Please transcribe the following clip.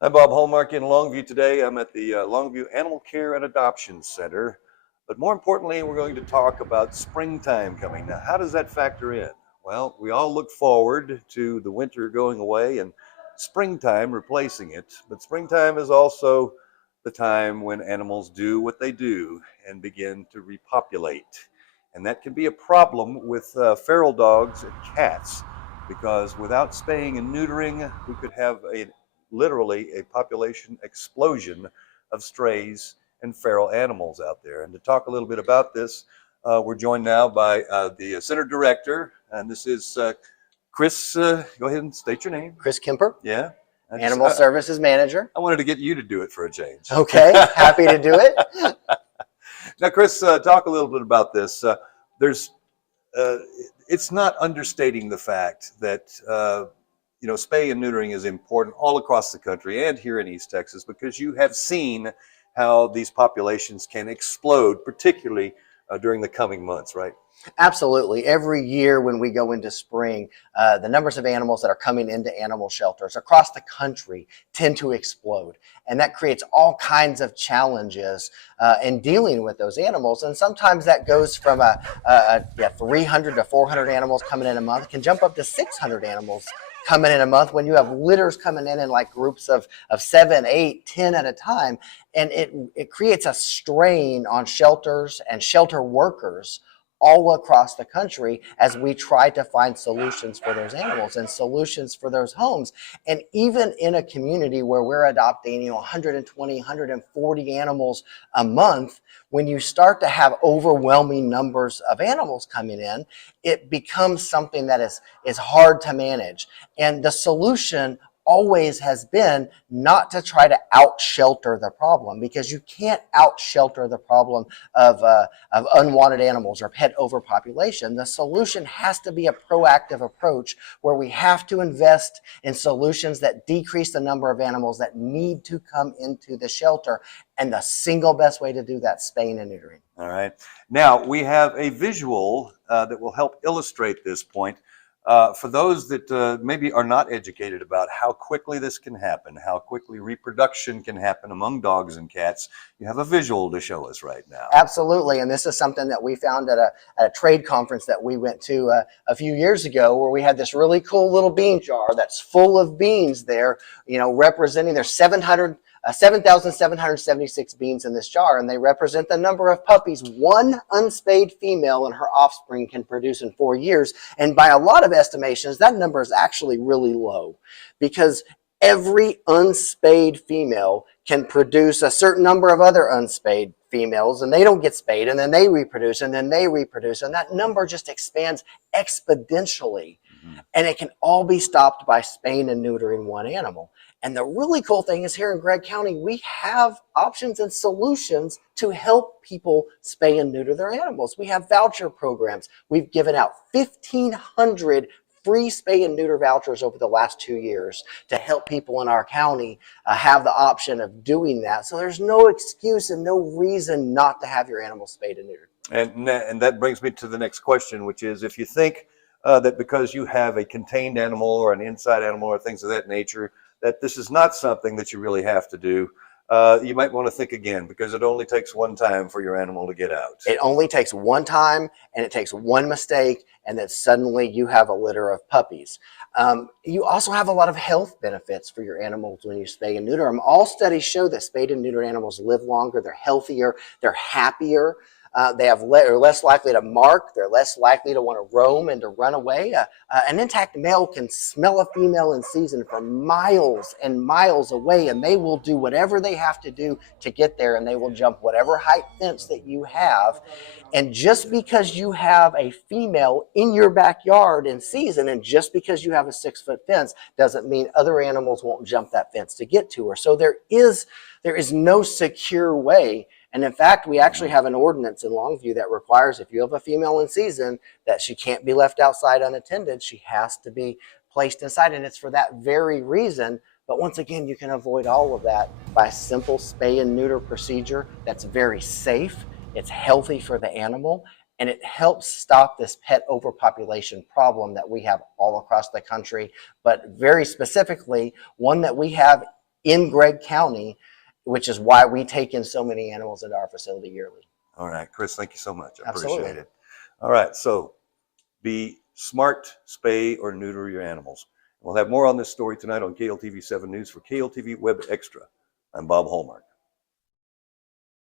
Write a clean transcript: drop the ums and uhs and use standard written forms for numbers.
I'm Bob Hallmark in Longview today. I'm at the Longview Animal Care and Adoption Center. But more importantly, we're going to talk about springtime coming. Now, how does that factor in? Well, we all look forward to the winter going away and springtime replacing it. But springtime is also the time when animals do what they do and begin to repopulate. And that can be a problem with feral dogs and cats because without spaying and neutering, we could have literally a population explosion of strays and feral animals out there. And to talk a little bit about this, we're joined now by the center director, and this is Chris. Go ahead and state your name. Chris Kemper. Yeah. Animal Services Manager. I wanted to get you to do it for a change. Okay, happy to do it. Now, Chris, talk a little bit about this. It's not understating the fact that spay and neutering is important all across the country and here in East Texas because you have seen how these populations can explode, particularly during the coming months, right? Absolutely. Every year when we go into spring, the numbers of animals that are coming into animal shelters across the country tend to explode. And that creates all kinds of challenges in dealing with those animals. And sometimes that goes from 300 to 400 animals coming in a month, can jump up to 600 animals coming in a month when you have litters coming in like groups of 7, 8, 10 at a time. And it creates a strain on shelters and shelter workers all across the country as we try to find solutions for those animals and solutions for those homes. And even in a community where we're adopting 120, 140 animals a month, when you start to have overwhelming numbers of animals coming in, it becomes something that is hard to manage. And the solution always has been not to try to out-shelter the problem, because you can't out-shelter the problem of unwanted animals or pet overpopulation. The solution has to be a proactive approach where we have to invest in solutions that decrease the number of animals that need to come into the shelter. And the single best way to do that is spaying and neutering. All right. Now, we have a visual that will help illustrate this point. For those that maybe are not educated about how quickly this can happen, how quickly reproduction can happen among dogs and cats, you have a visual to show us right now. Absolutely, and this is something that we found at a trade conference that we went to a few years ago, where we had this really cool little bean jar that's full of beans there, representing there's 7,776 beans in this jar, and they represent the number of puppies one unspayed female and her offspring can produce in 4 years. And by a lot of estimations, that number is actually really low, because every unspayed female can produce a certain number of other unspayed females, and they don't get spayed, and then they reproduce, and then they reproduce, and that number just expands exponentially. And it can all be stopped by spaying and neutering one animal. And the really cool thing is, here in Gregg County, we have options and solutions to help people spay and neuter their animals. We have voucher programs. We've given out 1,500 free spay and neuter vouchers over the last 2 years to help people in our county have the option of doing that. So there's no excuse and no reason not to have your animal spayed and neutered. And that brings me to the next question, which is, if you think that because you have a contained animal or an inside animal or things of that nature, that this is not something that you really have to do, you might want to think again, because it only takes one time for your animal to get out. It only takes one time, and it takes one mistake, and then suddenly you have a litter of puppies. You also have a lot of health benefits for your animals when you spay and neuter them. All studies show that spayed and neutered animals live longer, they're healthier, they're happier. They are less likely to mark. They're less likely to want to roam and to run away. An intact male can smell a female in season from miles and miles away, and they will do whatever they have to do to get there, and they will jump whatever height fence that you have. And just because you have a female in your backyard in season, and just because you have a 6-foot fence, doesn't mean other animals won't jump that fence to get to her. So there is no secure way. And in fact, we actually have an ordinance in Longview that requires, if you have a female in season, that she can't be left outside unattended. She has to be placed inside, and it's for that very reason. But once again, you can avoid all of that by a simple spay and neuter procedure that's very safe, it's healthy for the animal, and it helps stop this pet overpopulation problem that we have all across the country, but very specifically, one that we have in Gregg County, which is why we take in so many animals into our facility yearly. All right, Chris, thank you so much. I Absolutely. appreciate it. All right, so be smart, spay or neuter your animals. We'll have more on this story tonight on KLTV 7 News. For KLTV Web Extra, I'm Bob Hallmark.